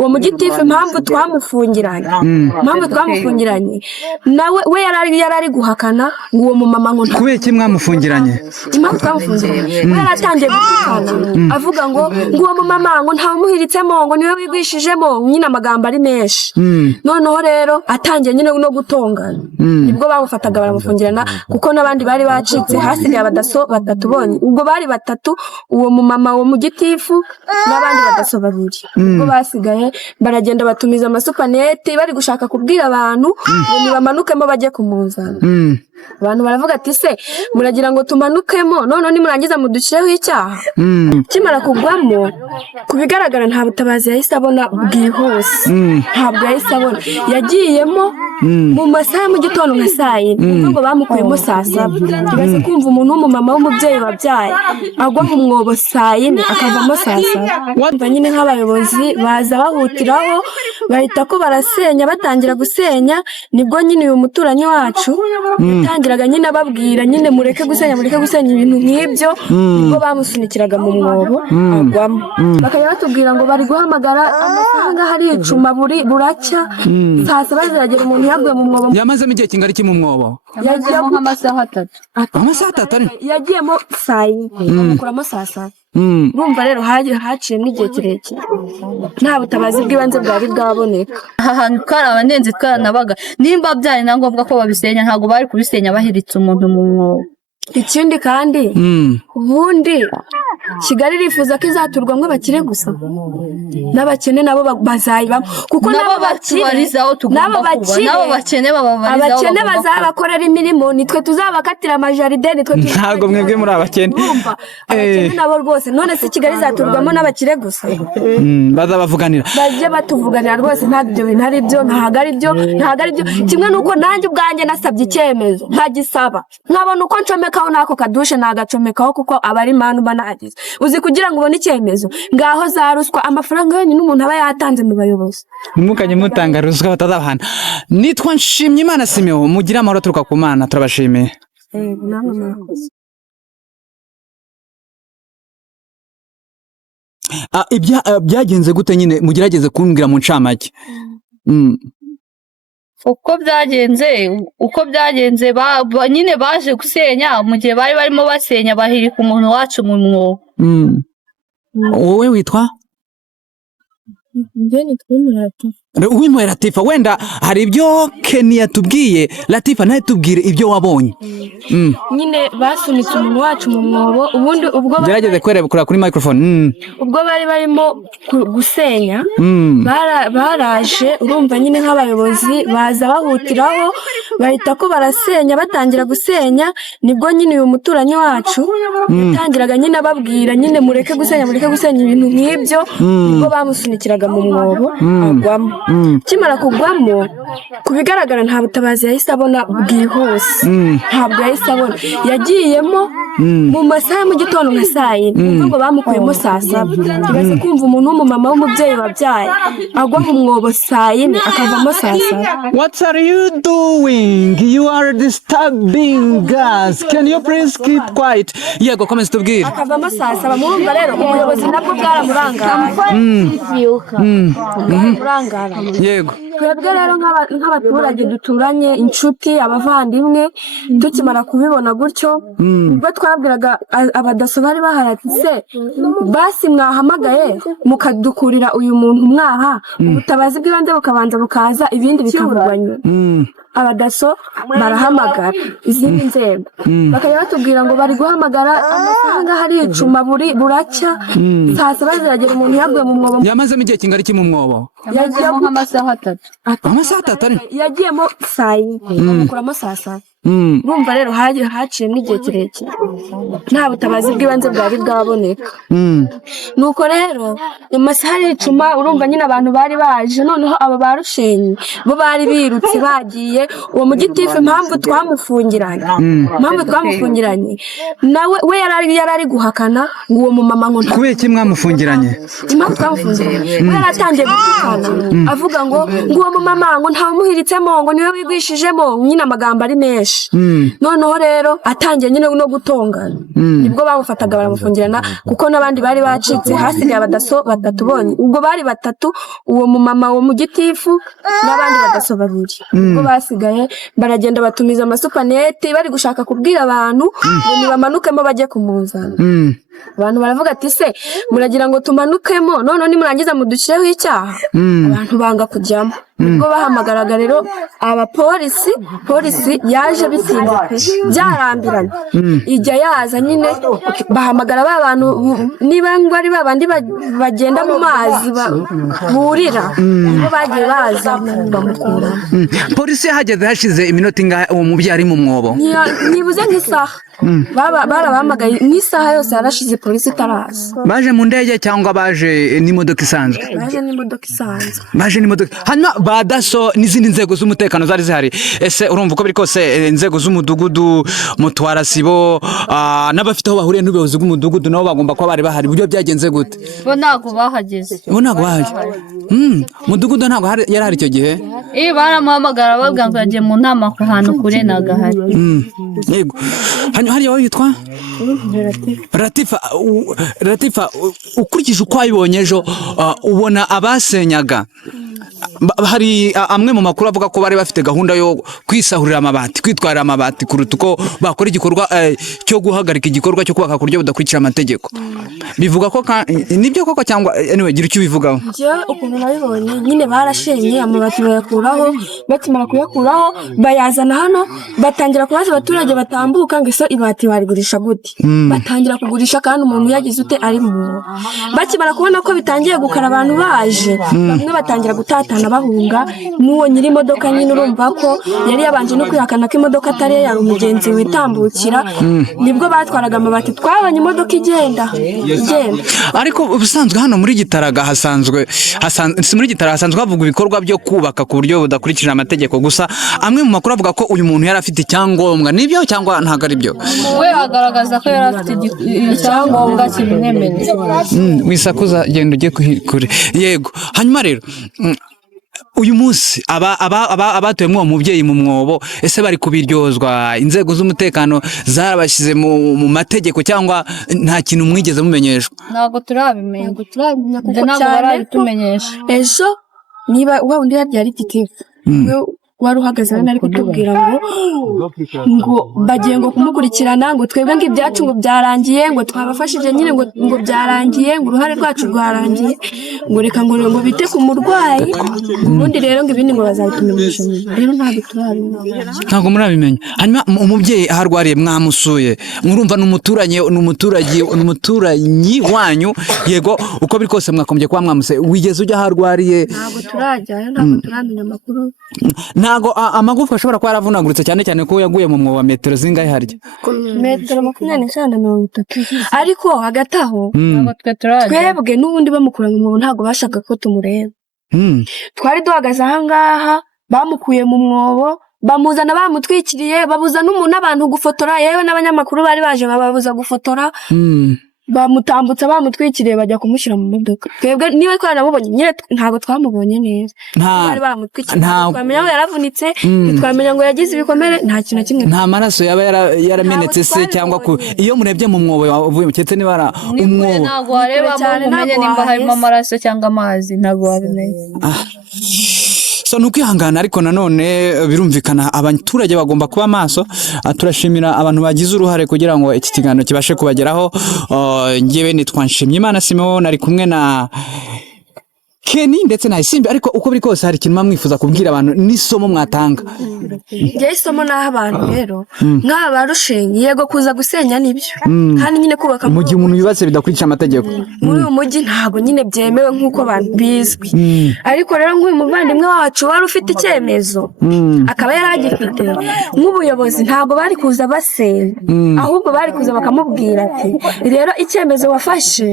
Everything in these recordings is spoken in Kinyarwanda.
uwo mu Gitifu impamvu twamufungiranye nawe we yarari guhakana ngo uwo mumama ngo kubera iki mwamufungiranye impamvu twamufungiranye we yaratangiye gutukana avuga ngo uwo mumama ngo nta muhiritsemo ngo niwe wigwishijemo nyine amagambo ari menshi noneho rero atangiye nyine no gutongana nibwo bamufataga baramufungirana kuko nabandi bari bacitse hasigaye abadaso batatu bonye ubwo bari batatu uwo mumama wo mu Gitifu nabandi badaso babiri ubwo basigaye baragenda batumiza amasupanete bari gushaka kubwira abantu ngo nibamanukemo bajye kumuzana abantu baravuga ati se muragira ngo tumanukemo none nimurangiza muducireho icyaha kimara kugwamo kubigaragara nta butabazi yahise abona bwihuse ntabwo yahise abona yagiyemo mu masaha mu gitondo nka saa yine ngo bamukuyemo saa saba ibaze kumva umuntu w'umumama w'umubyeyi wabyaye agwa mu mwobo saa yine akavamo saa saba nyine nk'abayobozi baza bahutiraho bahita ko barasenya batangira gusenya nibwo nyine uyu muturanyi wacu yatangiraga nyine ababwira nyine mureke gusenya ibintu nk'ibyo ubwo bamusunikiraga mu mwobo agwamo bakajya batubwira ngo bari guhamagara amafaranga hari icuma buracya saa saba ziragera umuntu yaguye mu mwobo yamazemo igihe kingana iki mu mwobo yagiyemo nk'amasaha 3 yagiyemo saa yine bamukuramo saa saba urumva rero haciyemo igihe kirekire nta butabazi bw'ibanze bwari bwaboneka aha hantu kari abanenzi twaranabaga nimba byari na ngombwa ko babisenya ntabwo bari kubisenya bahiritse umuntu mu mwobo ikindi kandi ubundi Kigali rifuza ko izaturwamwe bakire gusa n'abakene nabo bazayibamo kuko nabo batubarizaho tugomba kuba nabo bakene bababarizaho abakene bazabakorera imirimo nitwe tuzabakatira amajaride nitwe ntago mwebwe muri abakene abakene nabo rwose none se Kigali izaturwamo n'abakire gusa bazabavuganira baje batuvuganira rwose ntabyo bintu ari byo ntago ari byo kimwe nuko nanjye ubwanjye nasabye icyemezo ntagisaba nkabona uko ncomekaho nako kadushe nagacomekaho kuko abari manu banagize uzi kugira ngo ubone icyemezo ngaho za ruswa amafaranga yonyine umuntu aba yatanze mu bayobozi mukanye mutanga ruswa batazabahana nitwa nshimye Imana Simeo mugira amahoro turuka ku Mana turabashimiye byagenze gute nyine mugerageze kumbwira mu ncamake uko byagenze nyine baje gusenya mu gihe bari barimo basenya bahirika umuntu wacu mu mwobo wowe witwa Uwimwe Latifa wenda hari ibyo Keni yatubwiye Latifa nawe tubwire ibyo wabonye nyine basunitse umuntu wacu mu mwobo ubundi ubwo gerageze kwereka kuri microphone ubwo bari barimo gusenya baraje urumva nyine nk'abayobozi baza bahutiraho bahita ko barasenya batangira gusenya nibwo nyine uyu muturanyi wacu yatangiraga nyine ababwira nyine mureke gusenya ibintu nk'ibyo ubwo bamusunikiraga mu mwobo agwamo kimara kugwamo kubigaragara nta butabazi yahise abona bwihuse ntabwo yahise abona yagiyemo mu masaha mu gitondo nka saa yine ngo bamukuyemo saa saba ibaze kumva umuntu w'umumama w'umubyeyi wabyaye agwa mu mwobo saa yine akavamo saa saba What are you doing? You are disturbing us. Can you please keep quiet? Yego komeza tubwire akavamo saa saba murumva rero ubuyobozi nabwo bwaramurangara yego twebwe rero nk'abaturage duturanye inshuti abavandimwe tukimara kubibona gutyo ubwo twabwiraga abadaso bari baharatse basi mwahamagaye mukadukurira uyu muntu mwaha ubutabazi bw'ibanze bukabanza bukaza ibindi bikavuganywa abadaso barahamagara izindi nzego bakajya batubwira ngo bari guhamagara amafaranga hari icuma buracya saa saba ziragera umuntu yaguye mu mwobo yamazemo igihe kingana iki mu mwobo yagiyemo nk'amasaha 3 yagiyemo saa yine bamukuramo saa saba urumva rero haciyemo igihe kirekire nta butabazi bw'ibanze bwari bwaboneka nuko rero amasaha y'icuma urumva nyine abantu bari baje noneho aba barushenye bo bari birutse bagiye uwo mu Gitifu impamvu twamufungiranye nawe we yarari guhakana ngo uwo mumama ngo kubera iki mwamufungiranye impamvu twamufungiranye we yaratangiye gutukana avuga ngo uwo mumama ngo nta muhiritsemo ngo niwe wigwishijemo nyine amagambo ari menshi menshi noneho rero atangiye nyine no gutongana nibwo bamufataga baramufungirana kuko n'abandi bari bacitse hasigaye abadaso batatu bonye ubwo bari batatu uwo mumama wo mu Gitifu n'abandi badaso babiri ubwo basigaye baragenda batumiza amasupanete bari gushaka kubwira abantu ngo nibamanukemo bajye kumuzana abantu baravuga ati se muragira ngo tumanukemo none nimurangiza mudushyireho icyaha abantu banga kujyamo ubwo bahamagaraga rero abapolisi yaje bitinze byarambiranye ijya yaza nyine bahamagara ba bantu niba ngo ari babandi bagenda mu mazi burira nibo bagiye baza bamukura polisi yahageze hashize iminota ingahe uwo mubyeyi ari mu mwobo nibuze nk'isaha barabahamagaye nk'isaha yose yarashize polisi itaraza baje mu ndege cyangwa baje n'imodoka isanzwe baje n'imodoka hanyuma badaso n'izindi nzego z'umutekano zari zihari ese urumva uko biri kose inzego z'umudugudu mutwara sibo n'abafite aho bahuriye n'ubuyobozi bw'umudugudu nabo bagomba kuba bari bahari buryo byagenze gute bo ntago bahageze umudugudu ntago yari hari icyo gihe baramuhamagara babwira ngo yagiye mu nama ku hantu kure nagahari yego hariya wowe yitwa Latifa ukurikije uko wabibonye ejo ubona abasenyaga hari amwe mu makuru avuga ko bari bafite gahunda yo kwisahurira amabati kwitwarira amabati kuruta uko bakora igikorwa cyo guhagarika igikorwa cyo kubaka ku buryo budakurikira amategeko bivuga ko nibyo koko cyangwa anyway gira icyo ubivugaho ukuntu nabibonye nyine barashenye amabati bayakuraho bakimara kuyakuraho bayazana hano batangira kubaza abaturage batambuka ngo iso ibati barigurisha gute batangira kugurisha kandi umuntu yagize ute ari mu bakimara kubona ko bitangiye gukara abantu baje bamwe batangira gutatana bahunga n'uwo nyiri imodoka nyine urumva ko yari yabanje no kwihakana ko imodoka atari yari umugenzi witambukira nibwo batwaraga amabati twabonye imodoka igenda ariko ubusanzwe hano muri Gitaraga hasanzwe havuga ibikorwa byo kubaka ku buryo budakurikije amategeko gusa amwe mu makuru avuga ko uyu muntu yari afite icyangombwa nibyo cyangwa ntago ari byo we agaragaza ko yari afite icyangombwa kibimwemerera wisakuza genda ujye kure yego hanyuma rero uyu munsi abatuye uwo mubyeyi mu mwobo ese bari kubiryozwa inzego z'umutekano zarabashyize mu mategeko cyangwa nta kintu mwigeze mumenyeshwa ntabwo turabimenya kuko barabitumenyesha ejo niba wa undi yari Gitifu wari uhagaze hano ari kutubwira ngo bagiye ngo kumukurikirana ngo twebwe ngo ibyacu ngo byarangiye ngo twabafashije nyine ngo byarangiye ngo uruhare rwacu rwarangiye ngo reka ngo bite ku murwayi ubundi rero ngo ibindi ngo bazabitumenyesha rero ntabwo murabimenya hanyuma umubyeyi aho arwariye mwamusuye murumva n'umuturanyi wanyu yego uko biri kose mwakombye kuba mwamusuye wigeze ujya aho arwariye ntabwo turajyayo ntabwo turamenya amakuru ntago amagufwa ashobora kuba yaravunaguritse cyane cyane ko yaguye mu mwobo wa metero zingahe harya metero 25 ariko hagati aho twebwe n'ubundi bamukura mu mwobo ntago bashaka ko tumureba twari duhagaze ahangaha bamukuye mu mwobo bamuzana bamutwikiriye babuza n'abantu gufotora yewe n'abanyamakuru bari baje bababuza gufotora bamutambutsa bamutwikiriye bajya kumushyira mu modoka twebwe niba twaramubonye nyine ntabwo twamubonye neza bari baramutwikiriye twamenya ngo yaravunitse twamenya ngo yagize ibikomere nta kintu kimwe nta maraso yaba yaramenetse se cyangwa iyo murebye mu mwobo wavuye muketse niba ara umwobo ntabwo wareba mumenye nimba harimo amaraso cyangwa amazi ntabwo wabimenye so nukwihangana ariko nanone birumvikana abaturage bagomba kuba maso turashimira abantu bagize uruhare kugira ngo iki kiganiro kibashe kubageraho ngewe nitwa Nshimiyimana Simon ari kumwe na Kenny ndetse na Isimbi ariko uko biri kose hari ikintu mwamwifuza kubwira abantu n'isomo mwatanga ngiye isomo naho abantu rero nk'aba barushenye yego kuza gusenya nibyo kandi nyine kubaka mu gihe umuntu yubatse bidakurikije amategeko muri uyu mujyi ntabwo nyine byemewe nk'uko abantu bizwi ariko rero nk'uyu muvandimwe wacu wari ufite icyemezo akaba yaragifite nk'ubuyobozi ntabwo bari kuza basenya ahubwo bari kuza bakamubwira ati rero icyemezo wafashe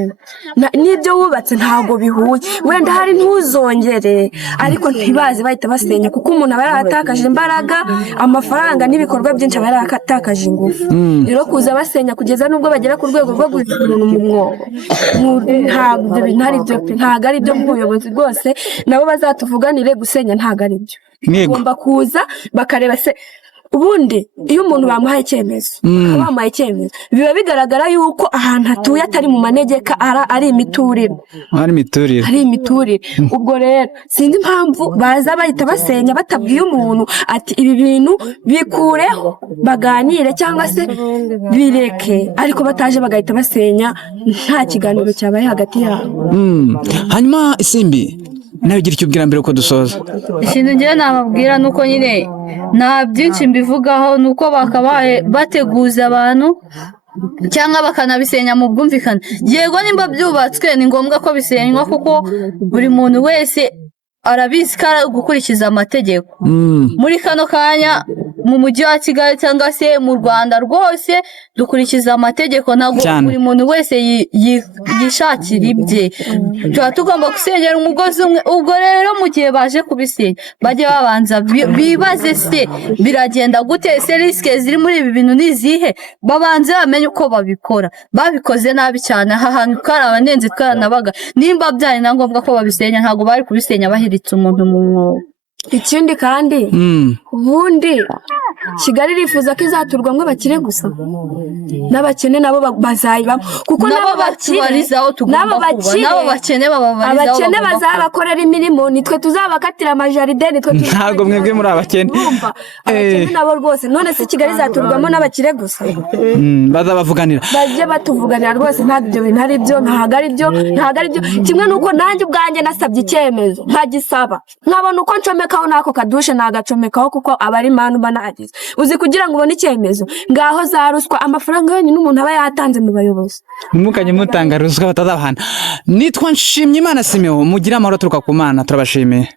n'ibyo wubatse ntabwo bihuye wenda hari ntuzongere ariko ntibazi bahita basenya kuko umuntu aba yaratakaje imbaraga amafaranga n'ibikorwa byinshi aba yaratakaje ingufu rero kuza basenya kugeza n'ubwo bagera ku rwego rwo gutura mu mwobo ntabwo ari byo nk'ubuyobozi bwose nabo bazatuvuganire gusenya ntabwo ari byo bagomba kuza bakareba se ubundi iyo umuntu bamuhaye icyemezo akaba bamuhaye icyemezo biba bigaragara yuko ahantu hatuye atari mu manegeka ari imiturire ari imiturire ubwo rero sinzi impamvu baza bahita basenya batabwiye umuntu ati ibi bintu bikureho baganire cyangwa se bireke ariko bataje bagahita basenya nta kiganiro cyabaye hagati yabo. Hanyuma Isimbi nawe ugira icyo ubwira mbere uko dusoza. Ikintu ngewe nababwira nuko nyine nta byinshi mbivugaho nuko bakabaye bateguza abantu cyangwa bakanabisenya mu bwumvikane. Yego nimba byubatswe ni ngombwa ko bisenywa kuko buri muntu wese arabizi ko ari gukurikiza amategeko. Muri kano kanya mu mujyi wa Kigali cyangwa se mu Rwanda rwose dukurikiza amategeko ntabwo buri muntu wese yishakira ibye. Tuba tugomba gusenyera umugozi umwe. Ubwo rero mu gihe baje kubisenya bajye babanza bibaze se biragenda gute, se risike ziri muri ibi bintu nizihe, babanze bamenye uko babikora. Babikoze nabi cyane aha hantu kari abanenzi Nabaga nimba byari na ngombwa ko babisenya ntabwo bari kubisenya bahiritse umuntu mu mwobo. Ikindi kandi ubundi Kigali rifuza ko izaturwamo abakire gusa n'abakene nabo bazayibamo kuko nabo batubarizaho tugomba kuba nabo bakene bababarizaho abakene bazabakorera imirimo nitwe tuzabakatira amajaride nitwe ntabwo mwebwe muri abakene abakene nabo rwose none se Kigali izaturwamo n'abakire gusa bazabavuganira bajye batuvuganira rwose ntabwo ibyo bintu ari byo ntabwo ari byo kimwe nuko nanjye ubwanjye nasabye icyemezo ntagisaba nkabona uko ncomekaho nako kadushe nagacomekaho kuko abari manu banagize uzi kugira ngo ubone icyemezo ngaho za ruswa amafaranga yonyine umuntu aba yatanze mu bayobozi mukanye mutanga ruswa batazabahana. Nitwa Nshimyimana Simeon mugira amahoro aturuka ku Mana turabashimiye.